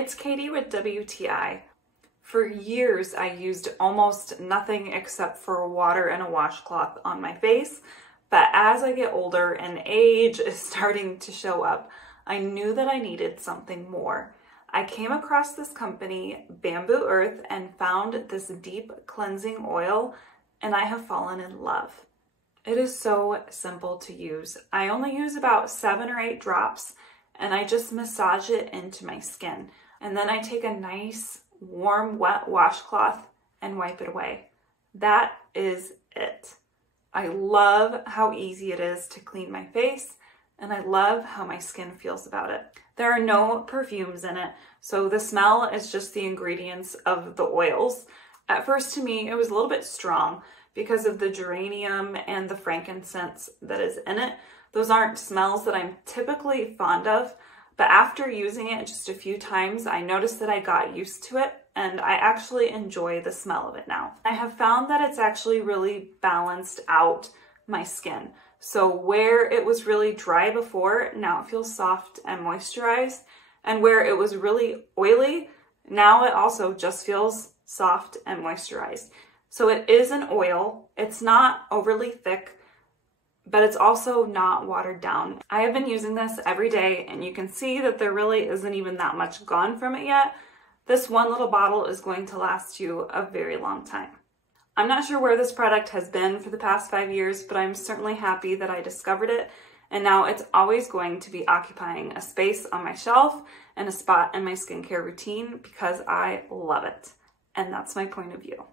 It's Katie with WTI. For years, I used almost nothing except for water and a washcloth on my face, but as I get older and age is starting to show up, I knew that I needed something more. I came across this company, Bambu Earth, and found this deep cleansing oil, and I have fallen in love. It is so simple to use. I only use about 7 or 8 drops, and I just massage it into my skin. And then I take a nice, warm, wet washcloth and wipe it away. That is it. I love how easy it is to clean my face, and I love how my skin feels about it. There are no perfumes in it, so the smell is just the ingredients of the oils. At first, to me, it was a little bit strong because of the geranium and the frankincense that is in it. Those aren't smells that I'm typically fond of, but after using it just a few times, I noticed that I got used to it, and I actually enjoy the smell of it now. I have found that it's actually really balanced out my skin. So where it was really dry before, now it feels soft and moisturized. And where it was really oily, now it also just feels soft and moisturized. So it is an oil. It's not overly thick, but it's also not watered down. I have been using this every day, and you can see that there really isn't even that much gone from it yet. This one little bottle is going to last you a very long time. I'm not sure where this product has been for the past 5 years, but I'm certainly happy that I discovered it, and now it's always going to be occupying a space on my shelf and a spot in my skincare routine because I love it. And that's my point of view.